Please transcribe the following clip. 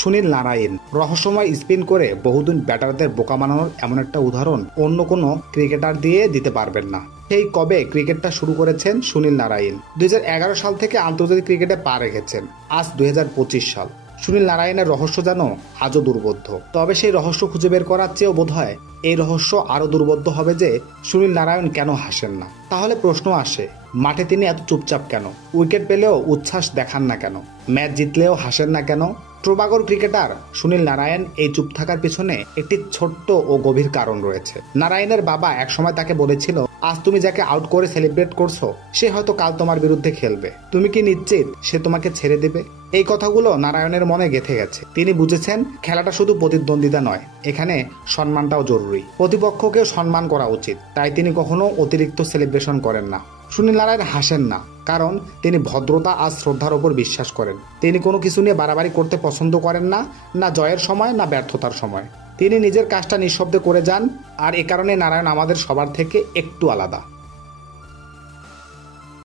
সুনীল নারায়ণ রহস্যময় স্পিন করে বহুদিন ব্যাটারদের বোকা বানানোর এমন একটা উদাহরণ অন্য কোনো ক্রিকেটার দিয়ে দিতে পারবেন না। সেই কবে ক্রিকেটটা শুরু করেছেন সুনীল নারায়ণ 2011 সাল থেকে আন্তর্জাতিক ক্রিকেটে পা রেখেছেন। আজ 2025 সাল। সুনীল নারায়ণের রহস্য যেন আজও দুর্বোধ্য। তবে সেই রহস্য খুঁজে বের করার চেয়েও বোধহয় এই রহস্য আরো দুর্বোধ্য হবে যে সুনীল নারায়ণ কেন হাসেন না। তাহলে প্রশ্ন আসে, মাঠে তিনি এত চুপচাপ কেন? উইকেট পেলেও উচ্ছ্বাস দেখান না কেন? ম্যাচ জিতলেও হাসেন না কেন? প্রবাগর ক্রিকেটার সুনীল নারায়ণ এই চুপ থাকার পিছনে একটি ছোট্ট ও গভীর কারণ রয়েছে। নারায়ণের বাবা একসময় তাকে বলেছিল, আজ তুমি যাকে আউট করে সেলিব্রেট করছো সে হয়তো কাল তোমার বিরুদ্ধে খেলবে। তুমি কি নিশ্চিত সে তোমাকে ছেড়ে দেবে? এই কথাগুলো নারায়ণের মনে গেঁথে গেছে। তিনি বুঝেছেন খেলাটা শুধু প্রতিদ্বন্দ্বিতা নয়, এখানে সম্মানটাও জরুরি। প্রতিপক্ষকেও সম্মান করা উচিত। তাই তিনি কখনো অতিরিক্ত সেলিব্রেশন করেন না। সুনীল নারায়ণ হাসেন না কারণ তিনি ভদ্রতা আর শ্রদ্ধার উপর বিশ্বাস করেন। তিনি কোনো কিছু নিয়ে বাড়াবাড়ি করতে পছন্দ করেন না, না জয়ের সময় না ব্যর্থতার সময়। তিনি নিজের কাজটা নিঃশব্দে করে যান। আর এ কারণে নারায়ণ আমাদের সবার থেকে একটু আলাদা।